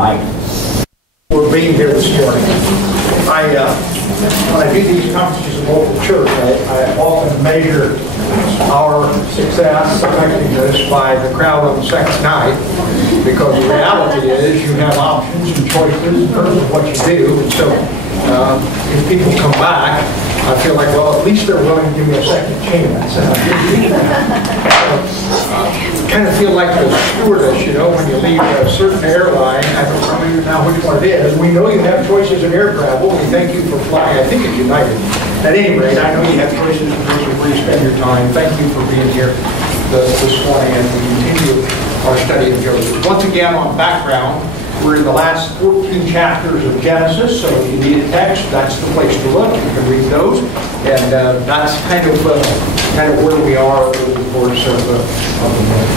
life. For being here this morning. When I do these conferences in local church, I often measure our success, effectiveness by the crowd on the second night, because the reality is you have options and choices in terms of what you do. And so if people come back, I feel like, well, at least they're willing to give me a second chance. Kind of feel like the stewardess, you know, when you leave a certain airline, I don't remember now which one it is. We know you have choices of air travel. We thank you for flying. I think it's United. At any rate, I know you have choices in terms of where you spend your time. Thank you for being here this morning, and we continue our study of Joseph. Once again, on background, we're in the last 14 chapters of Genesis, so if you need a text, that's the place to look. You can read those, and that's kind of where we are over the course of the moment.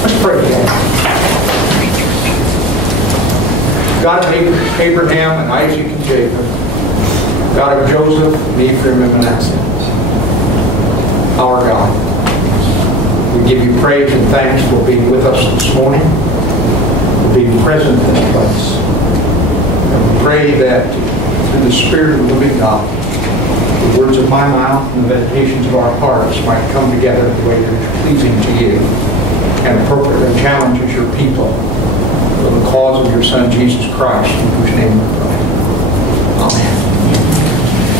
Let's pray again. God of Abraham and Isaac and Jacob, God of Joseph and Ephraim and Manasseh, our God, we give you praise and thanks for being with us this morning, being present in this place. And we pray that through the Spirit of the living God, the words of my mouth and the meditations of our hearts might come together in a way that is pleasing to you and appropriately challenges your people for the cause of your Son, Jesus Christ, in whose name we pray. Amen.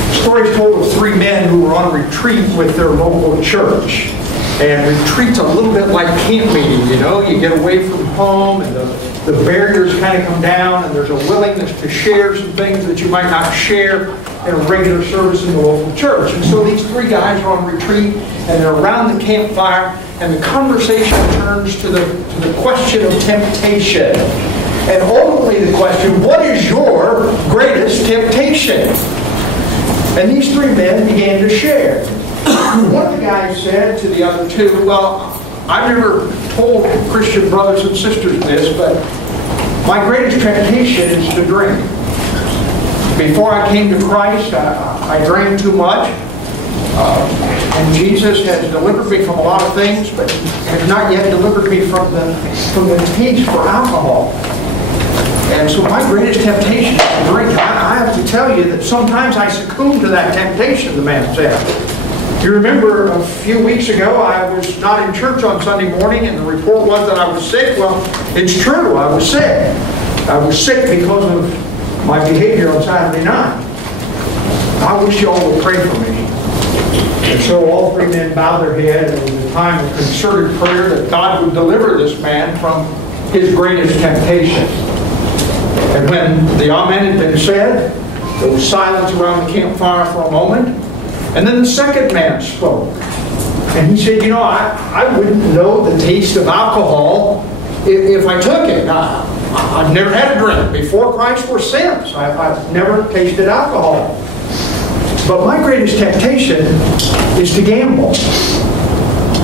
The story is told of three men who were on retreat with their local church. And retreat's a little bit like camp meeting, you know. You get away from home and the barriers kind of come down, and there's a willingness to share some things that you might not share in a regular service in the local church. And so these three guys are on retreat, and they're around the campfire, and the conversation turns to the question of temptation. And ultimately the question, what is your greatest temptation? And these three men began to share. One of the guys said to the other two, well, I've never told Christian brothers and sisters this, but my greatest temptation is to drink. Before I came to Christ, I drank too much. And Jesus has delivered me from a lot of things, but has not yet delivered me from the taste for alcohol. And so my greatest temptation is to drink. I have to tell you that sometimes I succumb to that temptation, the man said. You remember a few weeks ago I was not in church on Sunday morning, and the report was that I was sick. Well, it's true, I was sick. I was sick because of my behavior on Saturday night. I wish you all would pray for me. And so all three men bowed their head, and it was a time of concerted prayer that God would deliver this man from his greatest temptation. And when the Amen had been said, there was silence around the campfire for a moment. And then the second man spoke. And he said, you know, I wouldn't know the taste of alcohol if I took it. I've never had a drink before Christ or since. I've never tasted alcohol. But my greatest temptation is to gamble.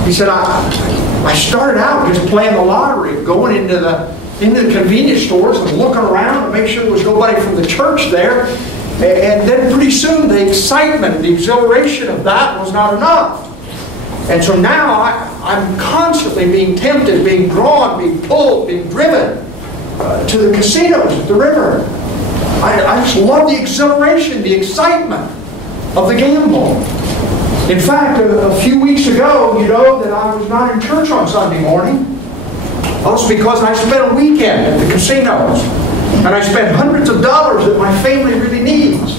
He said, I started out just playing the lottery, going into the convenience stores and looking around to make sure there was nobody from the church there. And then pretty soon the excitement, the exhilaration of that was not enough. And so now I'm constantly being tempted, being drawn, being pulled, being driven to the casinos at the river. I just love the exhilaration, the excitement of the gamble. In fact, a few weeks ago, you know that I was not in church on Sunday morning. Well, it's because I spent a weekend at the casinos. And I spend hundreds of dollars that my family really needs.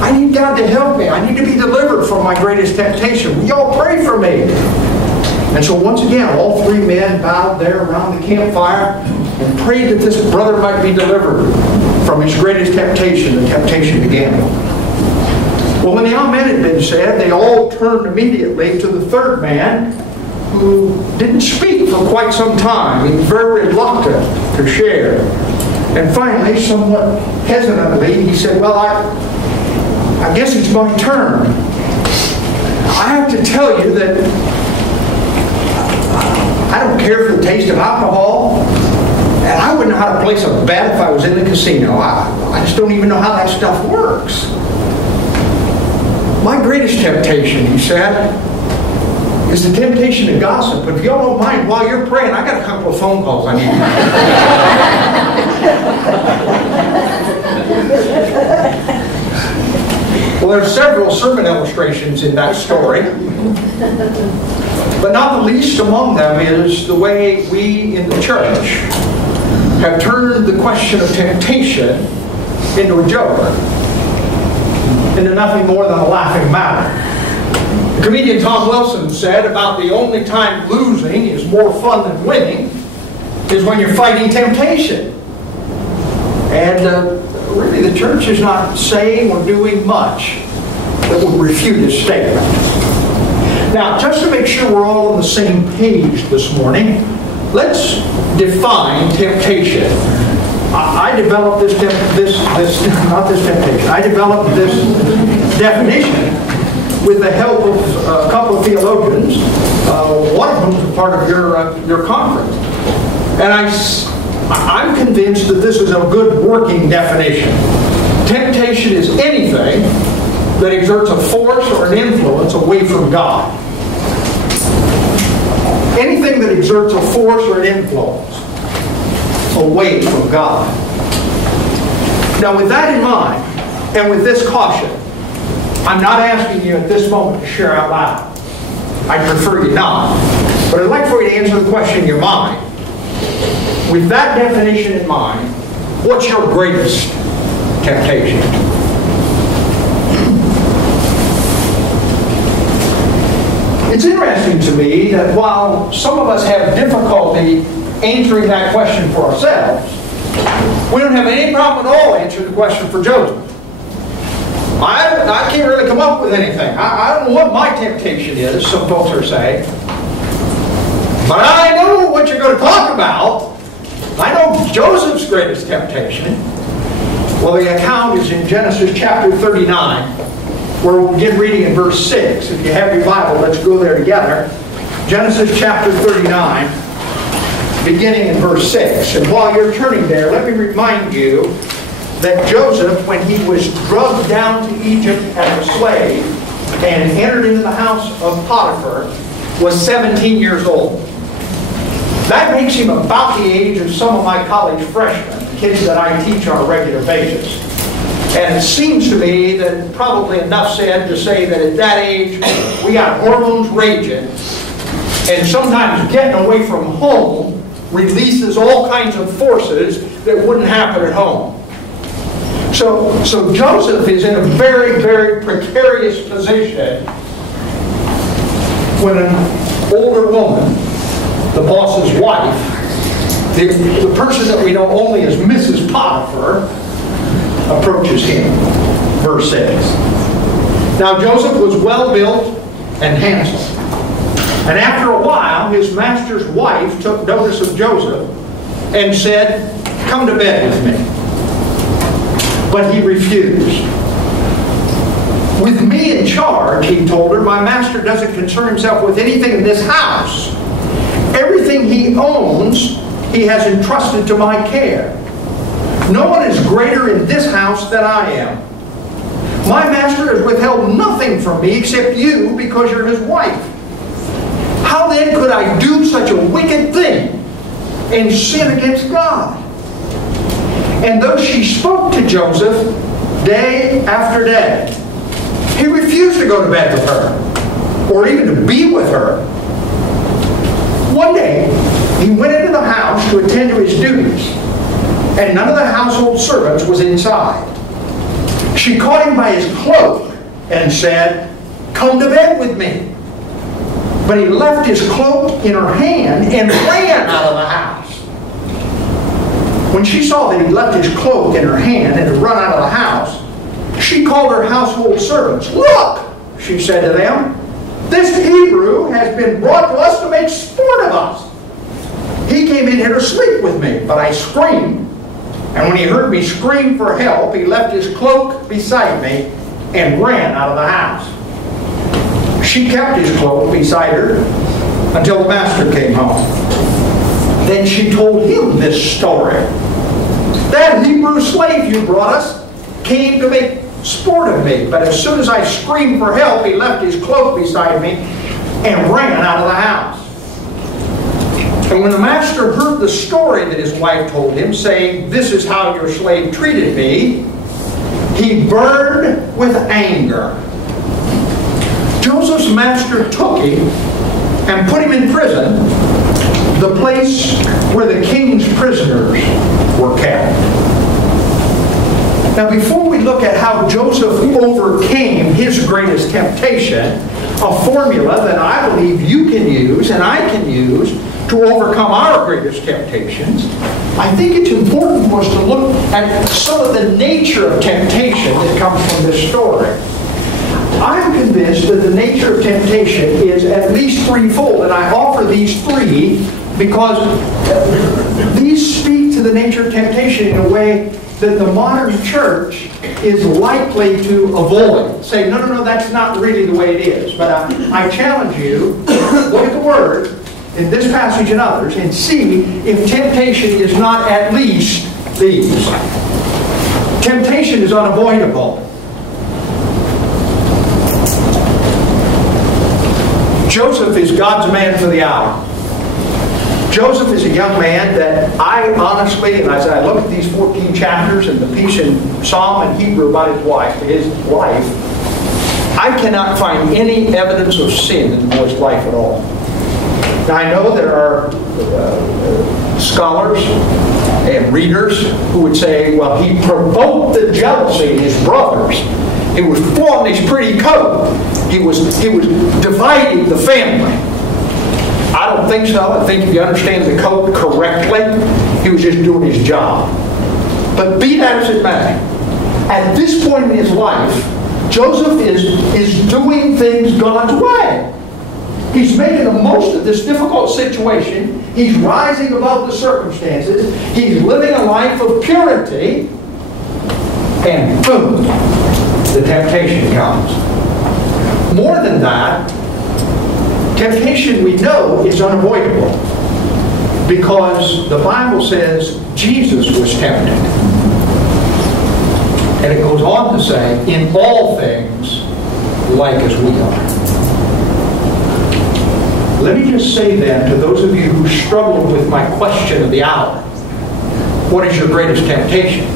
I need God to help me. I need to be delivered from my greatest temptation. Will y'all pray for me? And so once again, all three men bowed there around the campfire and prayed that this brother might be delivered from his greatest temptation, the temptation to gamble. Well, when the Amen had been said, they all turned immediately to the third man, who didn't speak for quite some time. He was very reluctant to share. And finally, somewhat hesitantly, he said, well, I guess it's my turn. I have to tell you that I don't care for the taste of alcohol, and I wouldn't know how to place a bet if I was in the casino. I just don't even know how that stuff works. My greatest temptation, he said, is the temptation to gossip. But if y'all don't mind, while you're praying, I got a couple of phone calls I need to make. there are several sermon illustrations in that story. But not the least among them is the way we in the church have turned the question of temptation into a joke, into nothing more than a laughing matter. The comedian Tom Wilson said about the only time losing is more fun than winning is when you're fighting temptation. And really the church is not saying or doing much that would refute his statement. Now, just to make sure we're all on the same page this morning, let's define temptation. I developed this definition with the help of a couple of theologians, one of whom is part of your conference. And I'm convinced that this is a good working definition. Temptation is anything that exerts a force or an influence away from God. Anything that exerts a force or an influence away from God. Now, with that in mind, and with this caution, I'm not asking you at this moment to share out loud. I'd prefer you not. But I'd like for you to answer the question in your mind. With that definition in mind, what's your greatest temptation? It's interesting to me that while some of us have difficulty answering that question for ourselves, we don't have any problem at all answering the question for Joseph. I can't really come up with anything. I don't know what my temptation is, some folks are saying. But I know what you're going to talk about. I know Joseph's greatest temptation. Well, the account is in Genesis chapter 39, where we'll begin reading in verse 6. If you have your Bible, let's go there together. Genesis chapter 39, beginning in verse 6. And while you're turning there, let me remind you that Joseph, when he was drugged down to Egypt as a slave and entered into the house of Potiphar, was 17 years old. That makes him about the age of some of my college freshmen, kids that I teach on a regular basis. And it seems to me that probably enough said to say that at that age, we got hormones raging, and sometimes getting away from home releases all kinds of forces that wouldn't happen at home. So Joseph is in a very, very precarious position when an older woman, the boss's wife, the person that we know only as Mrs. Potiphar, approaches him. Verse 6. Now Joseph was well built and handsome. And after a while, his master's wife took notice of Joseph and said, "Come to bed with me." But he refused. "With me in charge," he told her, "my master doesn't concern himself with anything in this house. Everything he owns, he has entrusted to my care. No one is greater in this house than I am. My master has withheld nothing from me except you because you're his wife. How then could I do such a wicked thing and sin against God?" And though she spoke to Joseph day after day, he refused to go to bed with her or even to be with her. One day, he went into the house to attend to his duties, and none of the household servants was inside. She caught him by his cloak and said, "Come to bed with me." But he left his cloak in her hand and ran out of the house. When she saw that he left his cloak in her hand and had run out of the house, she called her household servants. "Look," she said to them, "this Hebrew has been brought to us to make sport of us. He came in here to sleep with me, but I screamed. And when he heard me scream for help, he left his cloak beside me and ran out of the house." She kept his cloak beside her until the master came home. Then she told him this story. "That Hebrew slave you brought us came to make sport of me, but as soon as I screamed for help, he left his cloak beside me and ran out of the house." And when the master heard the story that his wife told him, saying, "This is how your slave treated me," He burned with anger. Joseph's master took him and put him in prison, the place where the king's prisoners were kept. Now, before we look at how Joseph overcame his greatest temptation, a formula that I believe you can use and I can use to overcome our greatest temptations, I think it's important for us to look at some of the nature of temptation that comes from this story. I'm convinced that the nature of temptation is at least threefold, and I offer these three because these speak to the nature of temptation in a way that the modern church is likely to avoid. Say, no, that's not really the way it is. But I challenge you, look at the Word in this passage and others, and see if temptation is not at least these. Temptation is unavoidable. Joseph is God's man for the hour. Joseph is a young man that I honestly, and as I look at these 14 chapters and the piece in Psalm and Hebrew about his life, I cannot find any evidence of sin in the boy's life at all. Now I know there are scholars and readers who would say, well, he provoked the jealousy in his brothers. He was flaunting his pretty coat. He was dividing the family. I don't think so. I think if you understand the code correctly, he was just doing his job. But be that as it may, at this point in his life, Joseph is doing things God's way. He's making the most of this difficult situation. He's rising above the circumstances. He's living a life of purity. And boom, the temptation comes. More than that, temptation, we know, is unavoidable because the Bible says Jesus was tempted. And it goes on to say, in all things, like as we are. Let me just say then, to those of you who struggled with my question of the hour, what is your greatest temptation?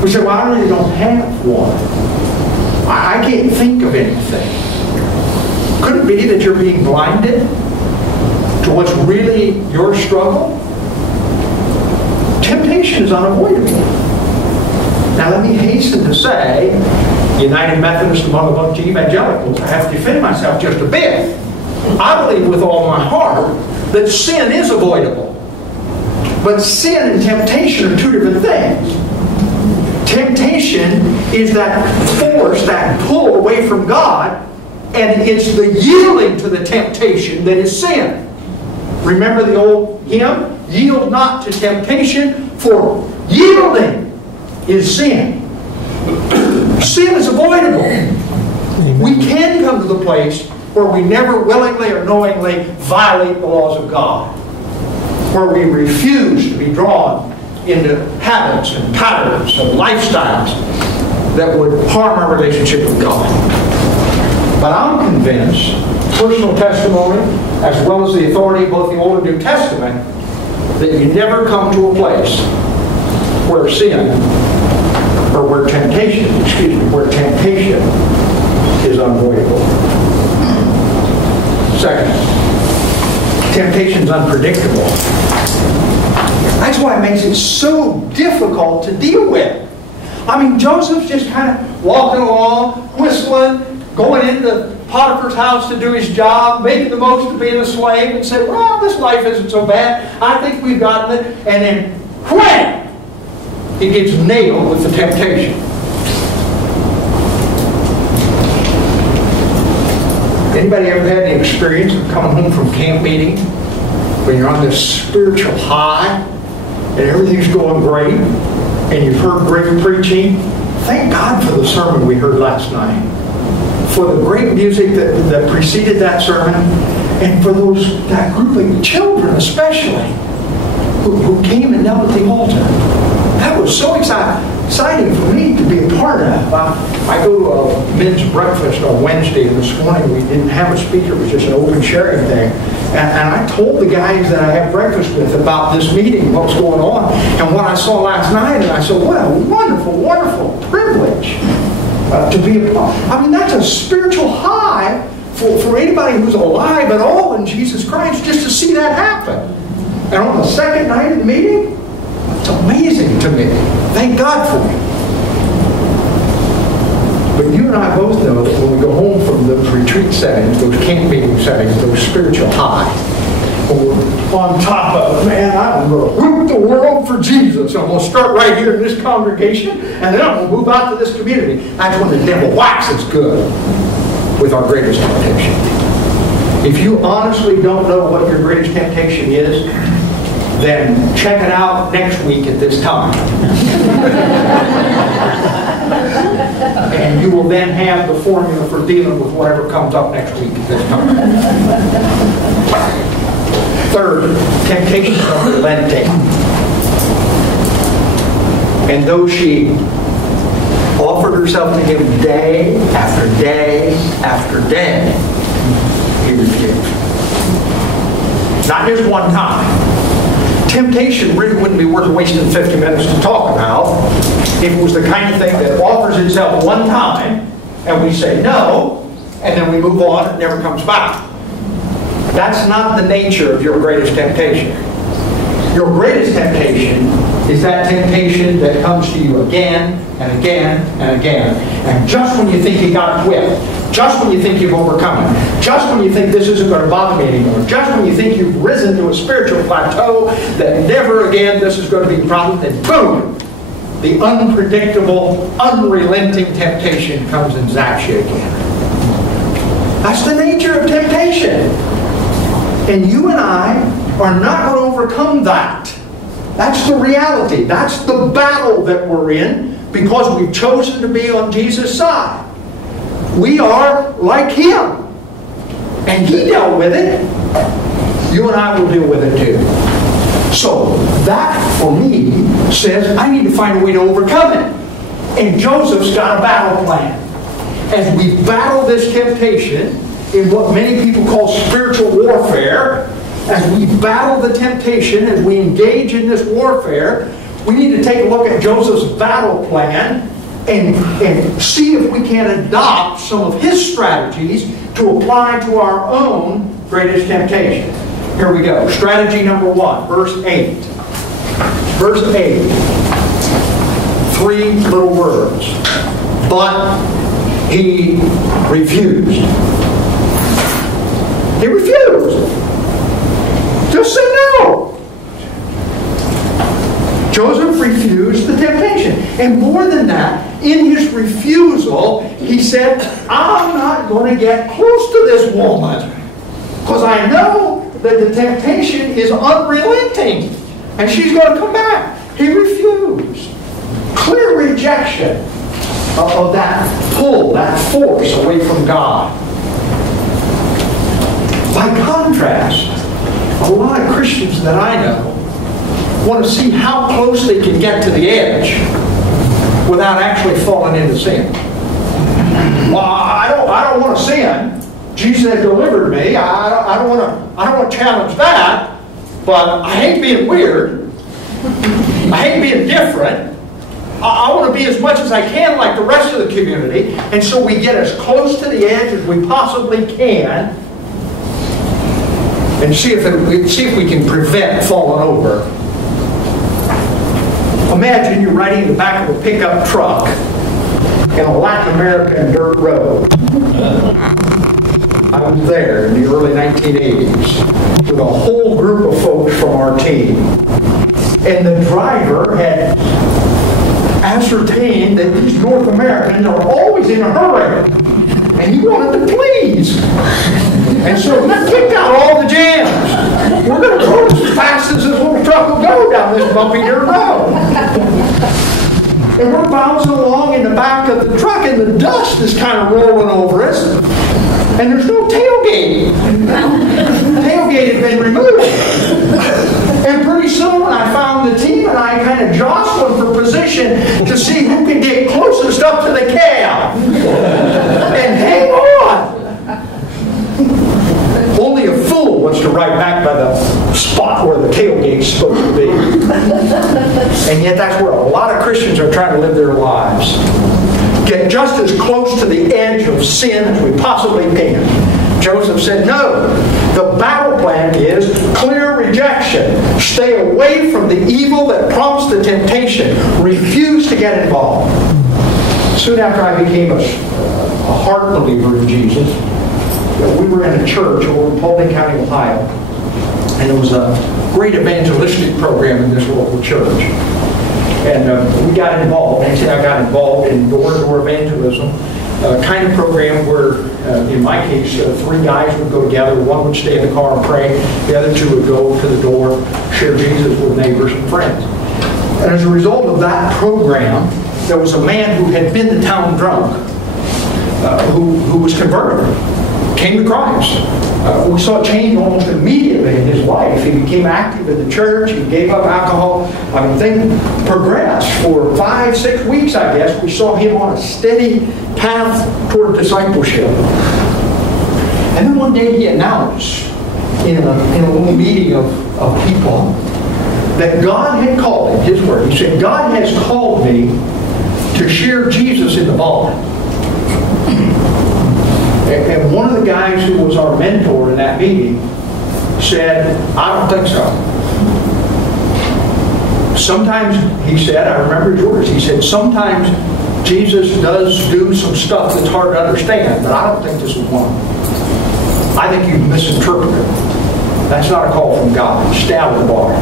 We say, well, I really don't have one. I can't think of anything. Could it be that you're being blinded to what's really your struggle? Temptation is unavoidable. Now let me hasten to say, United Methodist among a bunch of evangelicals, I have to defend myself just a bit. I believe with all my heart that sin is avoidable. But sin and temptation are two different things. Temptation is that force, that pull away from God, and it's the yielding to the temptation that is sin. Remember the old hymn? Yield not to temptation, for yielding is sin. Sin is avoidable. We can come to the place where we never willingly or knowingly violate the laws of God, where we refuse to be drawn into habits and patterns and lifestyles that would harm our relationship with God. But I'm convinced, personal testimony, as well as the authority of both the Old and New Testament, that you never come to a place where sin, or where temptation is unavoidable. Second, temptation is unpredictable. That's why it makes it so difficult to deal with. I mean, Joseph's just kind of walking along, whistling, going into Potiphar's house to do his job, making the most of being a slave, and say, well, this life isn't so bad. I think we've gotten it. And then, wham! He gets nailed with the temptation. Anybody ever had any experience of coming home from camp meeting when you're on this spiritual high and everything's going great and you've heard great preaching? Thank God for the sermon we heard last night, for the great music that preceded that sermon, and for that group of children especially who came and knelt at the altar. That was so exciting. exciting for me to be a part of. I go to a men's breakfast on Wednesday, and this morning we didn't have a speaker. It was just an open sharing thing. And I told the guys that I had breakfast with about this meeting, what was going on, and what I saw last night, and I said, what a wonderful, wonderful privilege to be a part. I mean, that's a spiritual high for anybody who's alive at all in Jesus Christ, just to see that happen. And on the second night of the meeting, it's amazing to me. Thank God for it. But you and I both know that when we go home from those retreat settings, those camp meeting settings, those spiritual highs, when we're on top of, man, I'm going to root the world for Jesus. I'm going to start right here in this congregation, and then I'm going to move out to this community. That's when the devil waxes good with our greatest temptation. If you honestly don't know what your greatest temptation is, then check it out next week at this time. And you will then have the formula for dealing with whatever comes up next week at this time. Third, temptations are relenting. And though she offered herself to him day after day after day, he refused. Not just one time. Temptation really wouldn't be worth wasting 50 minutes to talk about if it was the kind of thing that offers itself one time and we say no, and then we move on and it never comes back. That's not the nature of your greatest temptation. Your greatest temptation is that temptation that comes to you again and again and again. And just when you think you got it quit, just when you think you've overcome it, just when you think this isn't going to bother me anymore, just when you think you've risen to a spiritual plateau that never again this is going to be a problem, then boom, the unpredictable, unrelenting temptation comes and zaps you again. That's the nature of temptation. And you and I are not going to overcome that. That's the reality. That's the battle that we're in because we've chosen to be on Jesus' side. We are like Him. And He dealt with it. You and I will deal with it too. So that, for me, says I need to find a way to overcome it. And Joseph's got a battle plan. As we battle this temptation in what many people call spiritual warfare, as we battle the temptation, as we engage in this warfare, we need to take a look at Joseph's battle plan and see if we can adopt some of his strategies to apply to our own greatest temptation. Here we go. Strategy number 1, verse 8. Verse 8. 3 little words. But he refused. He refused. Just say no. Joseph refused the temptation. And more than that, in his refusal, he said, I'm not going to get close to this woman because I know that the temptation is unrelenting and she's going to come back. He refused. Clear rejection of that pull, that force away from God. By contrast, a lot of Christians that I know want to see how close they can get to the edge without actually falling into sin. Well, I don't want to sin. Jesus has delivered me. I don't want to challenge that. But I hate being weird. I hate being different. I want to be as much as I can like the rest of the community. And so we get as close to the edge as we possibly can and see if we can prevent falling over. Imagine you're riding in the back of a pickup truck in a Latin American dirt road. I was there in the early 1980s with a whole group of folks from our team. And the driver had ascertained that these North Americans are always in a hurry. And he wanted to please. And so he kicked out all the jams. We're going to go as fast as this little truck will go down this bumpy dirt road. And we're bouncing along in the back of the truck, and the dust is kind of rolling over us. And there's no tailgate. The tailgate had been removed. And pretty soon I found the team and I kind of jostled for position to see who could get closest up to the cab. And hang on! Only a fool wants to ride back by the spot where the tailgate's supposed to be. And yet that's where a lot of Christians are trying to live their lives. Get just as close to the edge of sin as we possibly can. Joseph said, no. The battle plan is clear rejection. Stay away from the evil that prompts the temptation. Refuse to get involved. Soon after I became a heart believer in Jesus, we were in a church over in Paulding County, Ohio, and there was a great evangelistic program in this local church. And we got involved. Actually, I got involved in door-to-door evangelism, kind of program where, in my case, 3 guys would go together. One would stay in the car and pray. The other 2 would go to the door, share Jesus with neighbors and friends. And as a result of that program, there was a man who had been to town drunk, who was converted. Came to Christ. We saw a change almost immediately in his life. He became active in the church. He gave up alcohol. I mean, things progressed for 5-6 weeks, I guess. We saw him on a steady path toward discipleship. And then one day he announced in a little meeting of people that God had called him, his word. He said, God has called me to share Jesus in the bar. And one of the guys who was our mentor in that meeting said, I don't think so. Sometimes, he said, I remember his words, he said, sometimes Jesus does do some stuff that's hard to understand, but I don't think this is one. I think you've misinterpreted it. That's not a call from God. Stay out of the bar.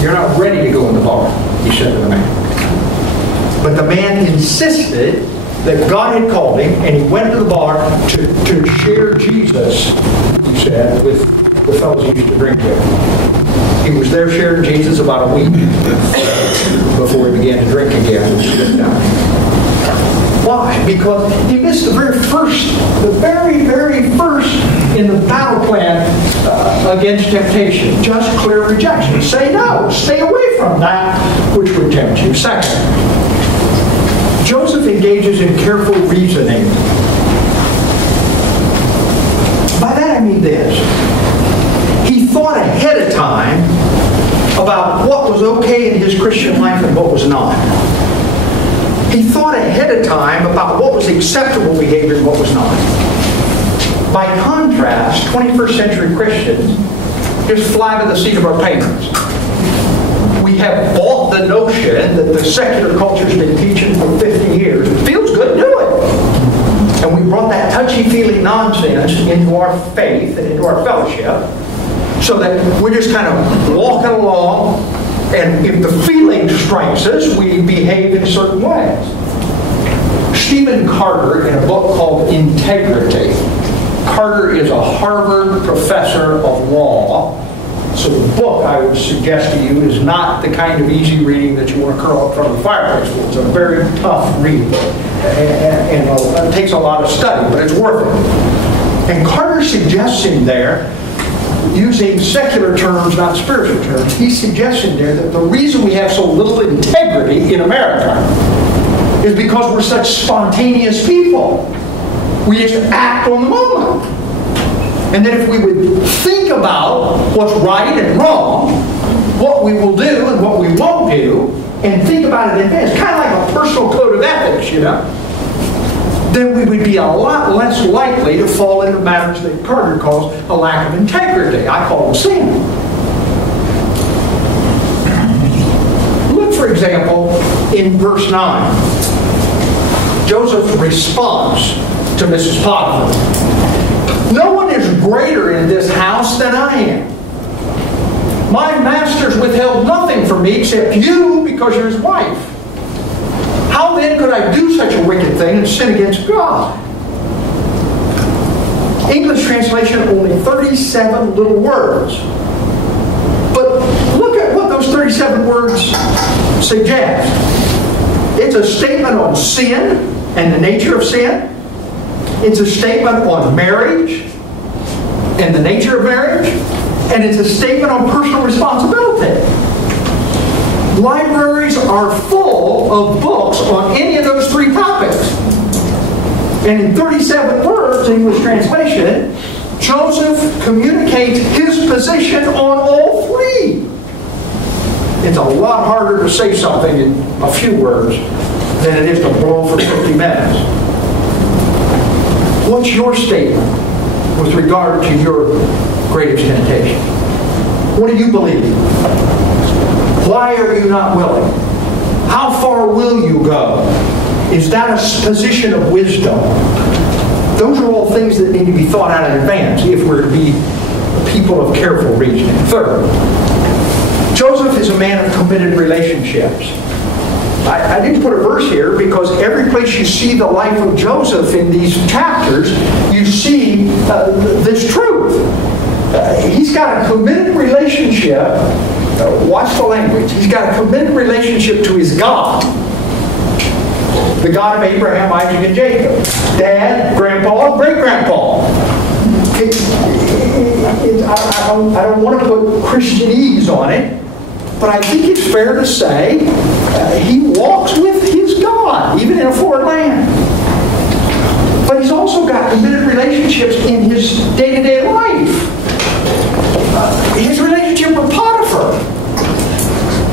You're not ready to go in the bar, he said to the man. But the man insisted that God had called him, and he went to the bar to share Jesus, he said, with the fellows he used to drink with. He was there sharing Jesus about a week before he began to drink again and sit down. Why? Because he missed the very first in the battle plan against temptation. Just clear rejection. Say no. Stay away from that which would tempt you. Second, Joseph engages in careful reasoning. By that I mean this. He thought ahead of time about what was okay in his Christian life and what was not. He thought ahead of time about what was acceptable behavior and what was not. By contrast, 21st century Christians just fly by the seat of our pants. We have bought the notion that the secular culture's been teaching for 50 years. It feels good, do it. And we brought that touchy-feely nonsense into our faith and into our fellowship so that we're just kind of walking along, and if the feeling strikes us, we behave in certain ways. Stephen Carter, in a book called Integrity, Carter is a Harvard professor of law. So the book, I would suggest to you, is not the kind of easy reading that you want to curl up in front of the fireplace with. It's a very tough read. And it takes a lot of study, but it's worth it. And Carter suggests in there, using secular terms, not spiritual terms, he's suggesting there that the reason we have so little integrity in America is because we're such spontaneous people. We just act on the moment. And then if we would think about what's right and wrong, what we will do and what we won't do, and think about it in advance, kind of like a personal code of ethics, you know, then we would be a lot less likely to fall into matters that Carter calls a lack of integrity. I call them sin. Look, for example, in verse 9. Joseph responds to Mrs. Potiphar. No one is greater in this house than I am. My master's withheld nothing from me except you because you're his wife. How then could I do such a wicked thing and sin against God? English translation, only 37 little words. But look at what those 37 words suggest. It's a statement on sin and the nature of sin. It's a statement on marriage and the nature of marriage. And it's a statement on personal responsibility. Libraries are full of books on any of those three topics. And in 37 words, English translation, Joseph communicates his position on all three. It's a lot harder to say something in a few words than it is to blow for 50 minutes. What's your statement with regard to your greatest temptation? What do you believe? Why are you not willing? How far will you go? Is that a position of wisdom? Those are all things that need to be thought out in advance if we're to be people of careful reasoning. Third, Joseph is a man of committed relationships. I didn't put a verse here because every place you see the life of Joseph in these chapters, you see this truth. He's got a committed relationship. Watch the language. He's got a committed relationship to his God. The God of Abraham, Isaac, and Jacob. Dad, grandpa, great-grandpa. I don't want to put Christianese on it, but I think it's fair to say he walks with his God, even in a foreign land. But he's also got committed relationships in his day-to-day life. His relationship with Potiphar.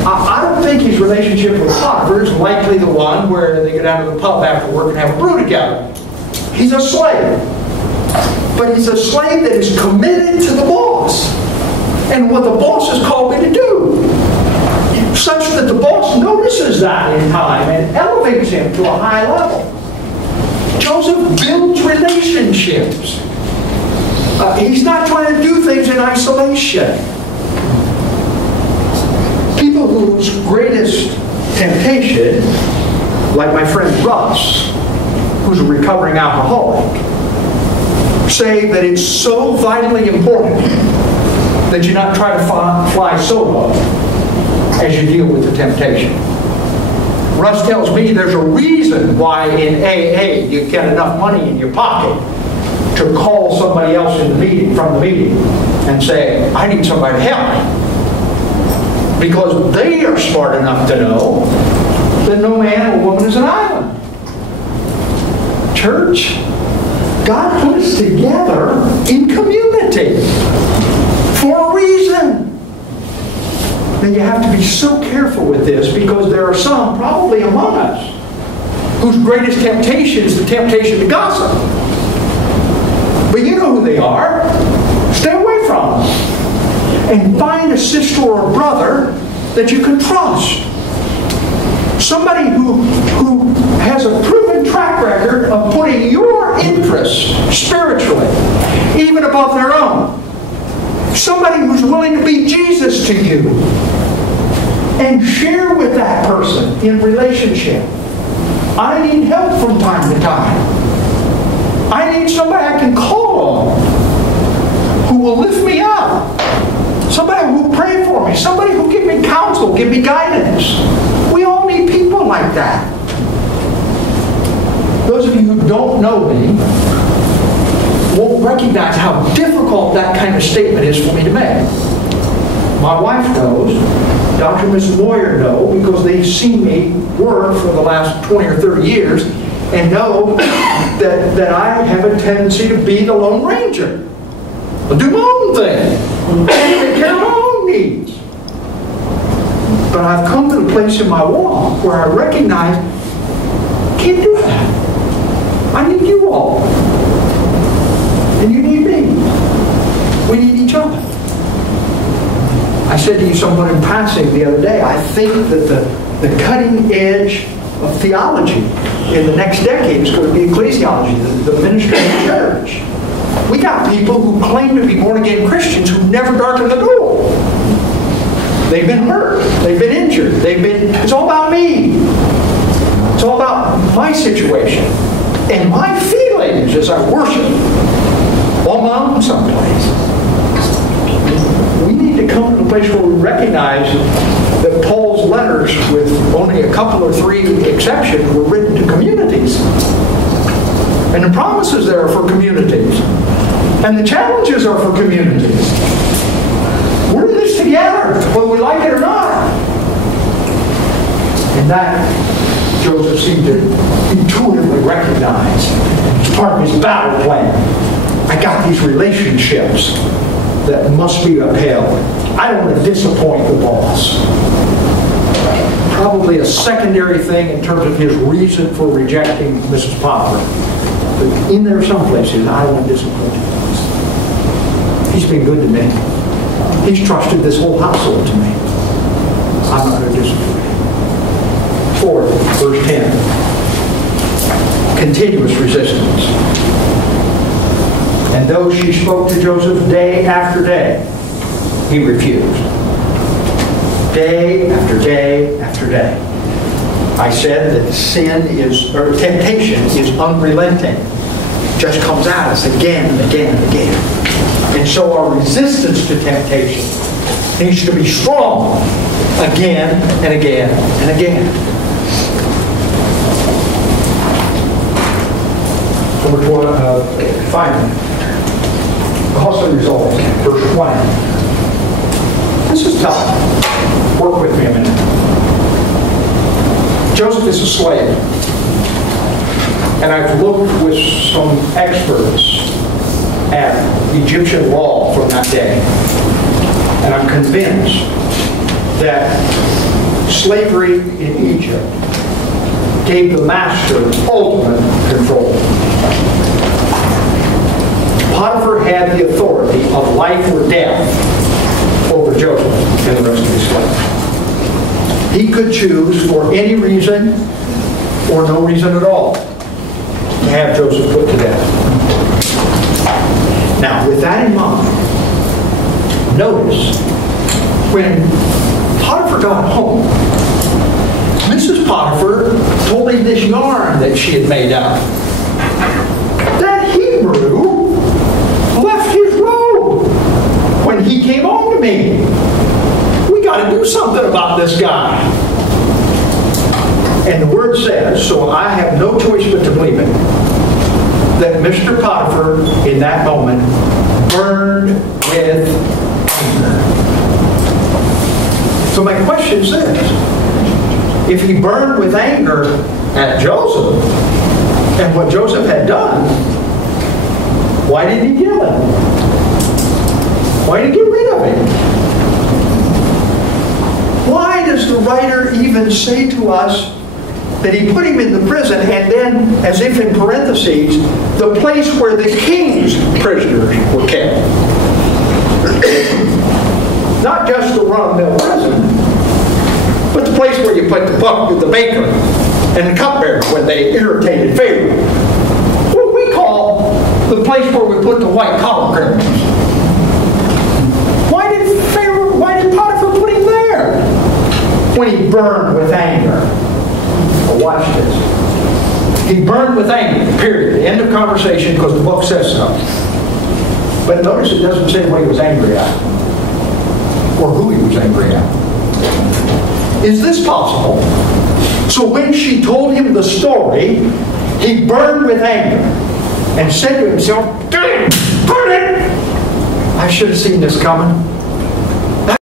I don't think his relationship with Potiphar is likely the one where they go down to the pub after work and have a brew together. He's a slave. But he's a slave that is committed to the boss and what the boss has called me to do. Such that the boss notices that in time and elevates him to a high level. Joseph builds relationships. He's not trying to do things in isolation. People whose greatest temptation, like my friend Russ, who's a recovering alcoholic, say that it's so vitally important that you not try to fly solo as you deal with the temptation. Russ tells me there's a reason why in AA you get enough money in your pocket to call somebody else in the meeting, from the meeting, and say, I need somebody to help. Because they are smart enough to know that no man or woman is an island. Church, God put us together in community for a reason. Then you have to be so careful with this because there are some, probably among us, whose greatest temptation is the temptation to gossip. But you know who they are. Stay away from them. And find a sister or a brother that you can trust. Somebody who has a proven track record of putting your interests spiritually even above their own. Somebody who's willing to be Jesus to you and share with that person in relationship. I need help from time to time. I need somebody I can call on who will lift me up. Somebody who will pray for me. Somebody who will give me counsel, give me guidance. We all need people like that. Those of you who don't know me won't recognize how difficult that kind of statement is for me to make. My wife knows, Dr. and Mrs. Moyer know, because they've seen me work for the last 20 or 30 years and know that I have a tendency to be the Lone Ranger. I'll do my own thing. Take care of my own needs. But I've come to the place in my walk where I recognize I can't do that. I need you all. And you need me. We need each other. I said to you somewhat in passing the other day, I think that the cutting edge of theology in the next decade is going to be ecclesiology, the ministry of the church. We got people who claim to be born-again Christians who never darkened the door. They've been hurt. They've been injured. It's all about me. It's all about my situation and my feelings as I worship on my own someplace. We need to come to a place where we recognize that Paul's letters, with only a couple or three exceptions, were written to communities. And the promises there are for communities. And the challenges are for communities. together, whether we like it or not. And that Joseph seemed to intuitively recognize as part of his battle plan. I got these relationships that must be upheld. I don't want to disappoint the boss. Probably a secondary thing in terms of his reason for rejecting Mrs. Potiphar. But in there some places, I don't want to disappoint the boss. He's been good to me. He's trusted this whole household to me. I'm not going to disappoint him. 4, verse 10. Continuous resistance. And though she spoke to Joseph day after day, he refused. Day after day after day. I said that temptation is unrelenting. It just comes at us again and again and again. And so our resistance to temptation needs to be strong again and again and again. Finally, costly results, verse 20. This is tough. Work with me a minute. Joseph is a slave. And I've looked with some experts at Egyptian law from that day. And I'm convinced that slavery in Egypt gave the master ultimate control. Potiphar had the authority of life or death over Joseph and the rest of his slaves. He could choose for any reason or no reason at all to have Joseph put to death. Now, with that in mind, notice when Potiphar got home, Mrs. Potiphar told him this yarn that she had made up. That Hebrew left his robe when he came home to me. We got to do something about this guy. And the word says, so I have no choice but to believe it, that Mr. Potiphar in that moment burned with anger. So my question is this. If he burned with anger at Joseph and what Joseph had done, why didn't he kill him? Why did he get rid of him? Why does the writer even say to us that he put him in the prison and then, as if in parentheses, the place where the king's prisoners were kept? Not just the run-of-the-mill prison, but the place where you put the baker and the cupbearer when they irritated Pharaoh. What we call the place where we put the white-collar criminals. Why did Potiphar put him there? When he burned with anger. Well, watch this. He burned with anger, period. End of conversation, because the book says so. But notice it doesn't say what he was angry at or who he was angry at. Is this possible? So when she told him the story, he burned with anger and said to himself, "Burn it! I should have seen this coming.